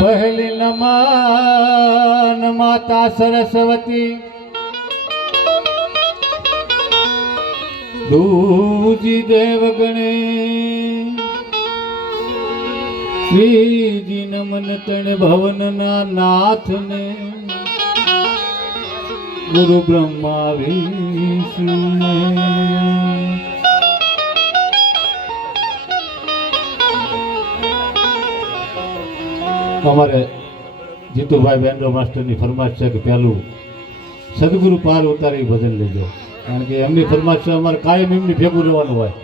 પહેલી નમન માતા સરસ્વતી. દૂજી દેવ ગણે. ત્રીજી નમન તણ ભવનના નાથને. ગુરુ બ્રહ્મા વિષ્ણુને. અમારે જીતુભાઈ બેન્ડો માસ્ટરની ફરમાશ છે કે પહેલું સદગુરુ પાર ઉતારી ભજન લેજો. કારણ કે એમની ફરમાશ છે, અમારે કાયમ એમની ભેગું રહેવાનું હોય.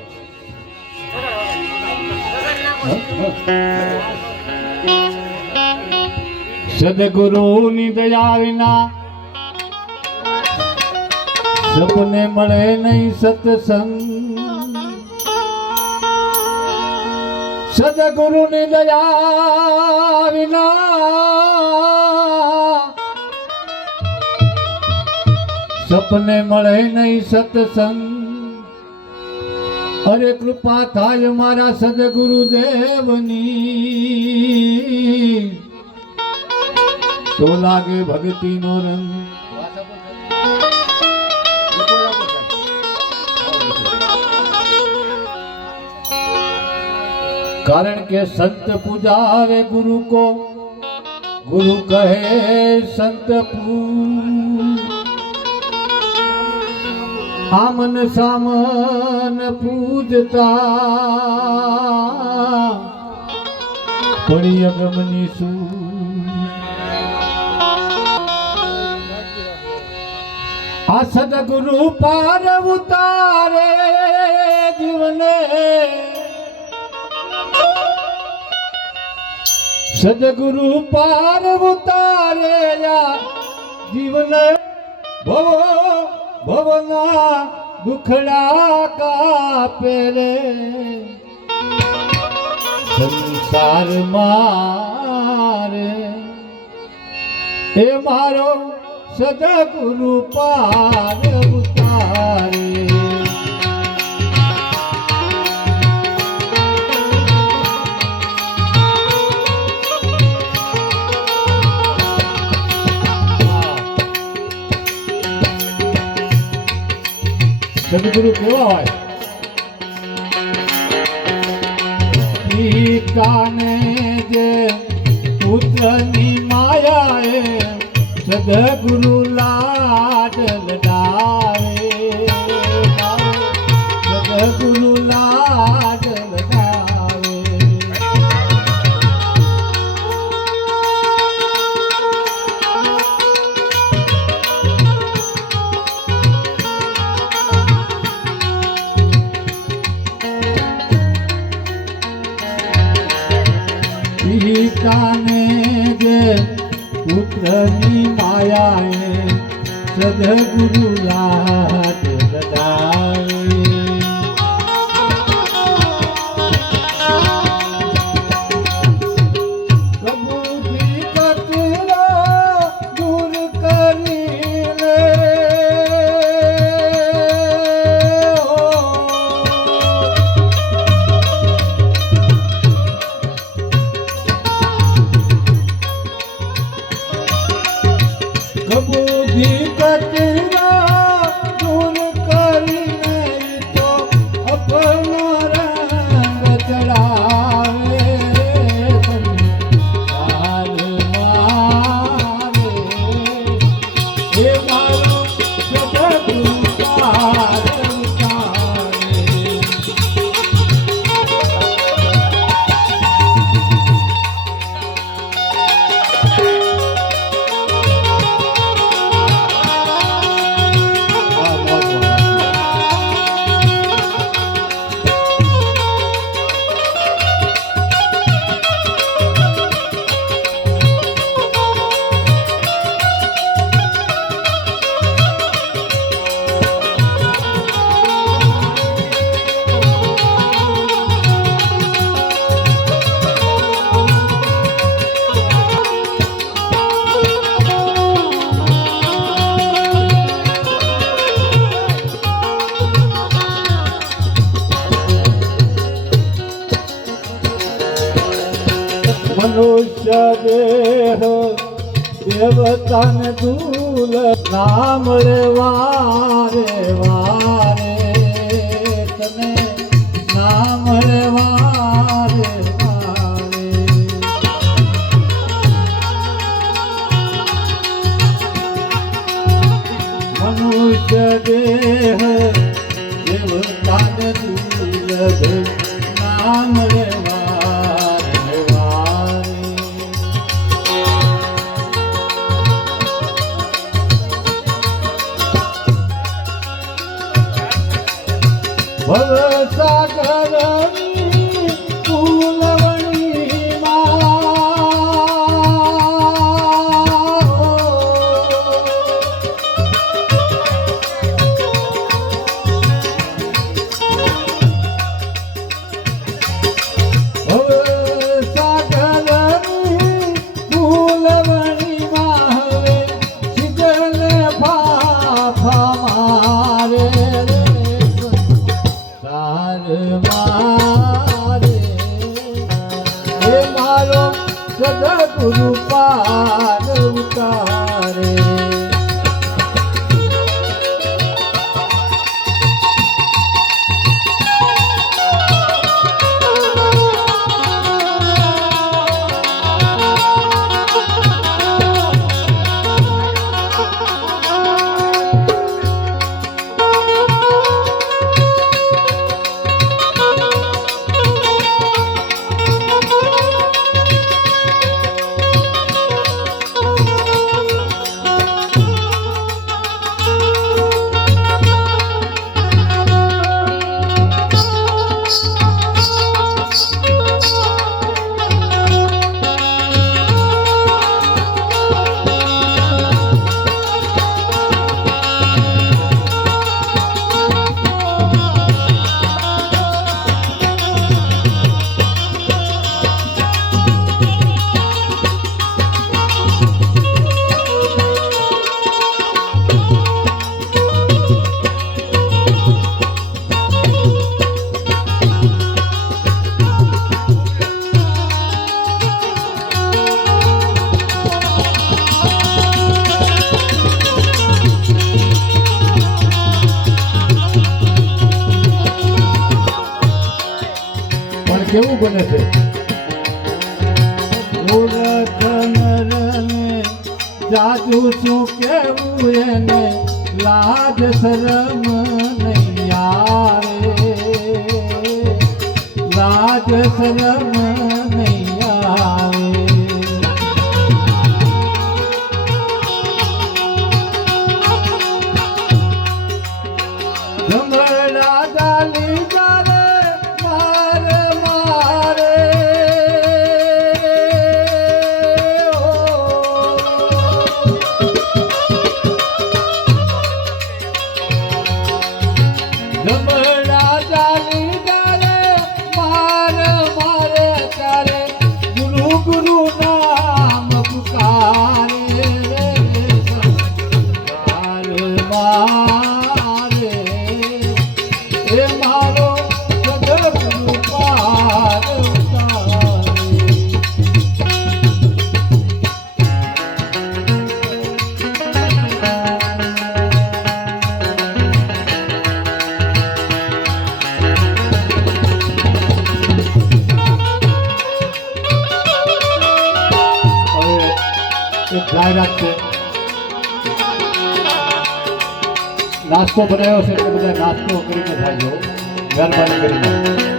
સદગુરુની દયા વિના સપને મળે નહીં સત્સંગ. સદગુરુની દયા વિના સપને મળે નહીં સત્સંગ. અરે કૃપા થાય મારા સદગુરુ દેવની તો લાગે ભક્તિનો રંગ. કારણ કે સંત પૂજાવે ગુરુ કો ગુરુ કહે સંત પૂ આમન સામન પૂજતા પડી અગમની શું આ સદગુરુ પાર ઉતારે સદગુરુ પાર ઉતારે જીવન ભવો ભવના દુખડા કાપે રે સંસાર મારે એ મારો સદગુરુ પાર સદગુરુ કેવા હોય પિતાને જે પુત્રની માયાએ સદગુરુ લાડ લડાવે. સદગુરુ સદગુરુ દેવતાને દૂલ નામ રે વારે વારે તને ભવસાગરની કેવું બને છે? જાદુ શું કેવું એને? લાજ શરમ આવે લાજ શરમ જાહેરાત છે. નાસ્તો બનાવ્યો છે એટલે બધા નાસ્તો કરીને ખાજો. મહેરબાની કરીને.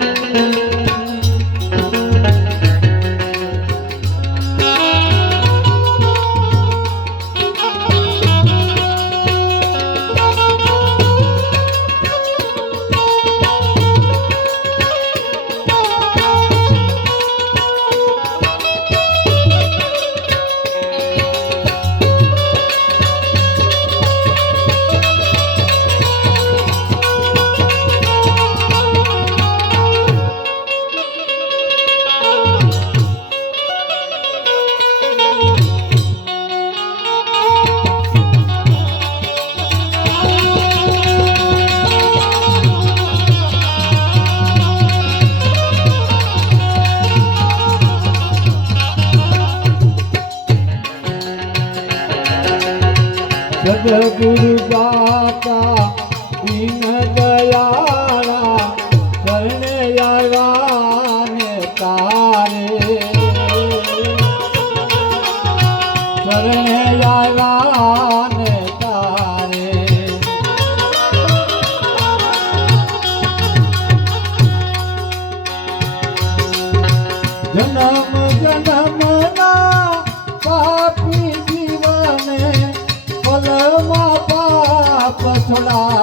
સદગુરુ દાતા દીન દયાળા શરણ આવ્યા ને તારે શરણ આવ્યા ને તારે જન્મ જન્મના 了。